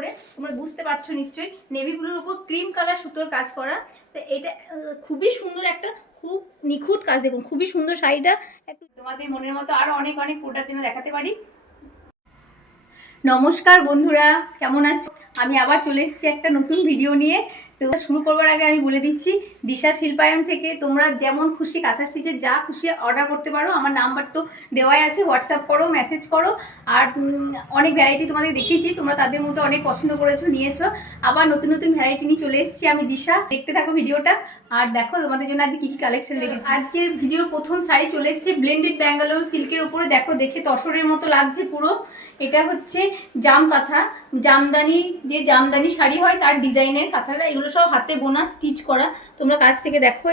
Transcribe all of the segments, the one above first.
উপরে, তোমরা বুঝতে পারছো নিশ্চয়ই, নেভি ব্লুর উপর ক্রিম কালার সুতোর কাজ করা। তো এটা খুবই সুন্দর একটা, খুব নিখুঁত কাজ। দেখুন খুবই সুন্দর শাড়িটা। একটু তোমাদের মনের মতো আরো অনেক অনেক প্রোডাক্ট যেন দেখাতে পারি। নমস্কার বন্ধুরা, কেমন আছো? আমি আবার চলে এসেছি একটা নতুন ভিডিও নিয়ে। তো শুরু করবার আগে আমি বলে দিচ্ছি, দিশা শিল্পায়ন থেকে তোমরা যেমন খুশি কাঁথা স্টিচে যা খুশি অর্ডার করতে পারো। আমার নাম্বার তো দেওয়াই আছে, হোয়াটসঅ্যাপ করো, মেসেজ করো। আর অনেক ভ্যারাইটি তোমাদের দেখিয়েছি, তোমরা তাদের মধ্যে অনেক পছন্দ করেছো, নিয়েছো। আবার নতুন নতুন ভ্যারাইটি নিয়ে চলে এসেছি আমি, দিশা। দেখতে থাকো ভিডিওটা আর দেখো তোমাদের জন্য আজকে কী কী কালেকশন রেখেছি। আজকের ভিডিওর প্রথম শাড়ি চলে এসেছে ব্লেন্ডেড ব্যাঙ্গালোর সিল্কের উপরে। দেখো, দেখে তসরের মতো লাগছে পুরো। এটা হচ্ছে জাম কাঁথা, জামদানি, যে জামদানি শাড়ি হয় তার ডিজাইনের কাঁথাটা। এগুলো সব হাতে বোনা, স্টিচ করা। তোমরা কাছ থেকে দেখো,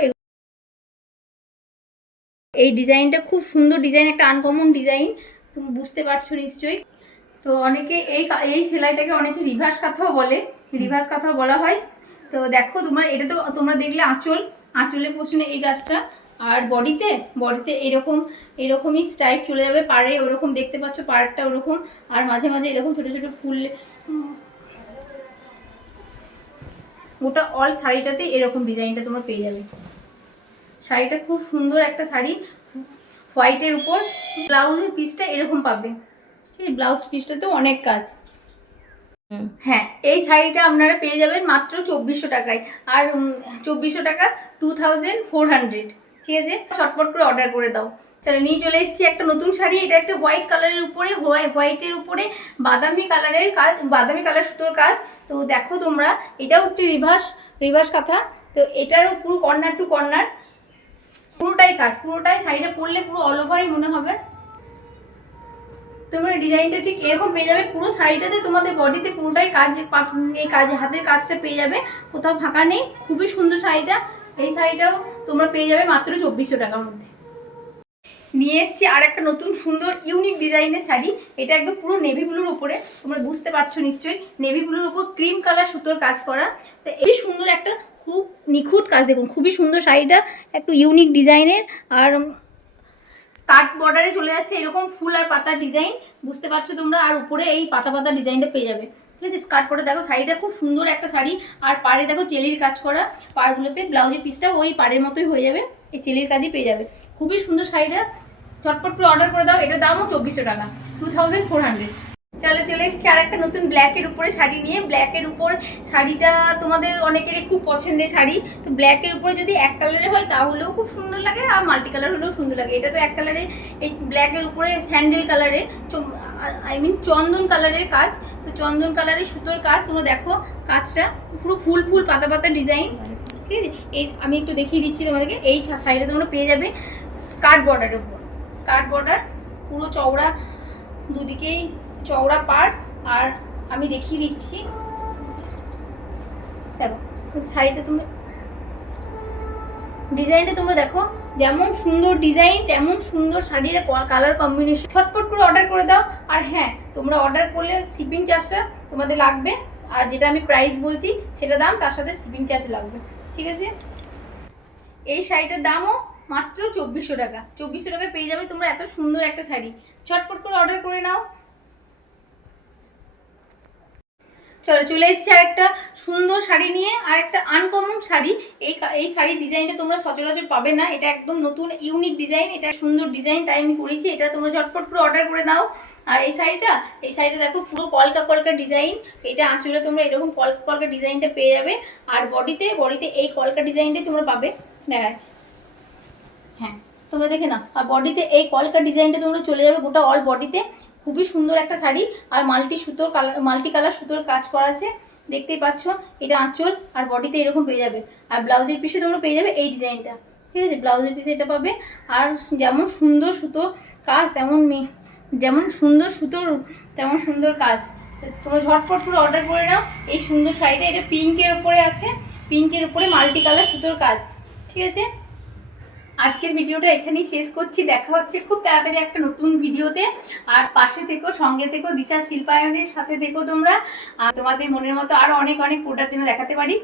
এই ডিজাইনটা খুব সুন্দর ডিজাইন, একটা আনকমন ডিজাইন, তুমি বুঝতে পারছো নিশ্চয়ই। তো অনেকে এই সেলাইটাকে অনেকে রিভার্স কাঁথাও বলে, রিভার্স কাঁথাও বলা হয়। তো দেখো তোমরা, এটা তো তোমরা দেখলে আঁচলে পোষণে এই গাছটা। আর বডিতে এরকমই স্টাইপ চলে যাবে পাড়ে, ওরকম দেখতে পাচ্ছ পাড়টা ওরকম। আর মাঝে মাঝে এরকম ছোট ছোট ফুল। ওটা অল শাড়িটাতে এরকম ডিজাইনটা তোমরা পেয়ে যাবে। শাড়িটা খুব সুন্দর একটা শাড়ি, হোয়াইটের উপর। ব্লাউজের পিসটা এরকম পাবে, ঠিক আছে? ব্লাউজ পিসটাতেও অনেক কাজ। হ্যাঁ, এই শাড়িটা আপনারা পেয়ে যাবেন মাত্র 2400 টাকায়। আর 2400 টাকা 2400, ঠিক আছে? চটপট করে অর্ডার করে দাও। চলো, নিয়ে চলে এসেছি একটা নতুন শাড়ি। এটা একটা হোয়াইট কালারের উপরে, হোয়াইটের উপরে বাদামি কালারের কাজ, বাদামি কালার সুতোর কাজ। তো দেখো তোমরা, এটাও হচ্ছে রিভার্স কাঁথা। তো এটারও পুরো কর্নার টু কর্নার পুরোটাই কাজ, পুরোটাই। শাড়িটা পরলে পুরো অল ওভারই মনে হবে। তোমরা ডিজাইনটা ঠিক এরকম পেয়ে যাবে পুরো শাড়িটাতে। তোমাদের বডিতে পুরোটাই কাজ, এই কাজ, হাতের কাজটা পেয়ে যাবে, কোথাও ফাঁকা নেই। খুবই সুন্দর শাড়িটা। এই শাড়িটাও তোমরা পেয়ে যাবে মাত্র 2400 টাকার মধ্যে। নিয়ে এসছি আর একটা নতুন সুন্দর ইউনিক ডিজাইনের শাড়ি। এটা একদম পুরো নেভি ব্লুর উপরে, তোমরা বুঝতে পারছো নিশ্চয়ই, নেভি ব্লুর উপর ক্রিম কালার সুতোর কাজ করা। তো এই সুন্দর একটা, খুব নিখুঁত কাজ। দেখুন খুবই সুন্দর শাড়িটা, একটু ইউনিক ডিজাইনের। আর কাট বর্ডারে চলে যাচ্ছে এরকম ফুল আর পাতার ডিজাইন, বুঝতে পারছো তোমরা। আর উপরে এই পাতা পাতা ডিজাইনটা পেয়ে যাবে, ঠিক আছে? স্কার্ট পরে দেখো, শাড়িটা খুব সুন্দর একটা শাড়ি। আর পাড়ে দেখো চেলির কাজ করা, পাড়গুলোতে ব্লাউজের পিসটা ওই পাড়ের মতোই হয়ে যাবে, এই চেলির কাজই পেয়ে যাবে। খুবই সুন্দর শাড়িটা, চটপট করে অর্ডার করে দাও। এটার দামও 2400 টাকা, 2400। চলে এসেছি আর একটা নতুন ব্ল্যাকের উপরে শাড়ি নিয়ে। ব্ল্যাকের উপর শাড়িটা তোমাদের অনেকেরই খুব পছন্দের শাড়ি। তো ব্ল্যাকের উপরে যদি এক কালারের হয় তাহলেও খুব সুন্দর লাগে, আর মাল্টি কালার হলেও সুন্দর লাগে। এটা তো এক কালারে, এই ব্ল্যাকের উপরে স্যান্ডেল কালারের, চন্দন কালারের কাজ। তো চন্দন কালারের সুতোর কাজ। তোমরা দেখো কাজটা পুরো ফুল ফুল পাতা পাতা ডিজাইন, ঠিক আছে? এই আমি একটু দেখিয়ে দিচ্ছি তোমাদেরকে। এই শাড়িটা তোমরা পেয়ে যাবে স্কার্ট বর্ডারের উপর, স্কার্ট বর্ডার পুরো চওড়া, দুদিকেই চওড়া পাড়। আর আমি দেখিয়ে দিচ্ছি, দেখো শাড়িটা তোমরা, ডিজাইনটা তোমরা দেখো, যেমন সুন্দর ডিজাইন তেমন সুন্দর শাড়ির কালার কম্বিনেশন। ছটপট করে অর্ডার করে দাও। আর হ্যাঁ, তোমরা অর্ডার করলে শিপিং চার্জটা তোমাদের লাগবে। আর যেটা আমি প্রাইস বলছি সেটা দাম, তার সাথে শিপিং চার্জ লাগবে, ঠিক আছে? এই শাড়িটার দামও মাত্র 2400 টাকা। 2400 টাকায় পেয়ে যাবে তোমরা এত সুন্দর একটা শাড়ি। ছটপট করে অর্ডার করে নাও। চলে এসেছি আর একটা সুন্দর শাড়ি নিয়ে, আর একটা আনকমন শাড়ি। এই শাড়ির ডিজাইনটা তোমরা সচরাচর পাবে না, এটা একদম নতুন ইউনিক ডিজাইন। এটা সুন্দর ডিজাইন, তাই আমি করেছি। এটা তোমরা ঝটপট করে অর্ডার করে দাও। আর এই শাড়িটা দেখো পুরো কলকা কলকা ডিজাইন। এটা আঁচলে তোমরা এরকম কলকা কলকা ডিজাইনটা পেয়ে যাবে। আর বডিতে এই কলকা ডিজাইনটাই তোমরা পাবে। হ্যাঁ, তোমরা দেখে নাও। আর বডিতে এই কলকা ডিজাইনটা তোমরা চলে যাবে গোটা অল বডিতে। খুবই সুন্দর একটা শাড়ি। আর মাল্টি কালার সুতোর কাজ করা আছে, দেখতেই পাচ্ছ। এটা আঁচল, আর বডিতে এরকম পেয়ে যাবে। আর ব্লাউজের পিসে তোমরা পেয়ে যাবে এই ডিজাইনটা, ঠিক আছে? ব্লাউজের পিসে এটা পাবে। আর যেমন সুন্দর সুতো কাজ যেমন সুন্দর সুতোর তেমন সুন্দর কাজ। তোমরা ঝটপট করে অর্ডার করে নাও এই সুন্দর শাড়িটা। এটা পিঙ্কের উপরে আছে, পিঙ্কের উপরে মাল্টি কালার সুতোর কাজ, ঠিক আছে? আজকের ভিডিওটা এখানেই শেষ করছি। দেখা হচ্ছে খুব তাড়াতাড়ি একটা নতুন ভিডিওতে। আর পাশে থেকো, সঙ্গে থেকো, দিশা শিল্পায়নের সাথে থেকো তোমরা। আর তোমাদের মনের মতো আরো অনেক অনেক প্রোডাক্ট যেন দেখাতে পারি।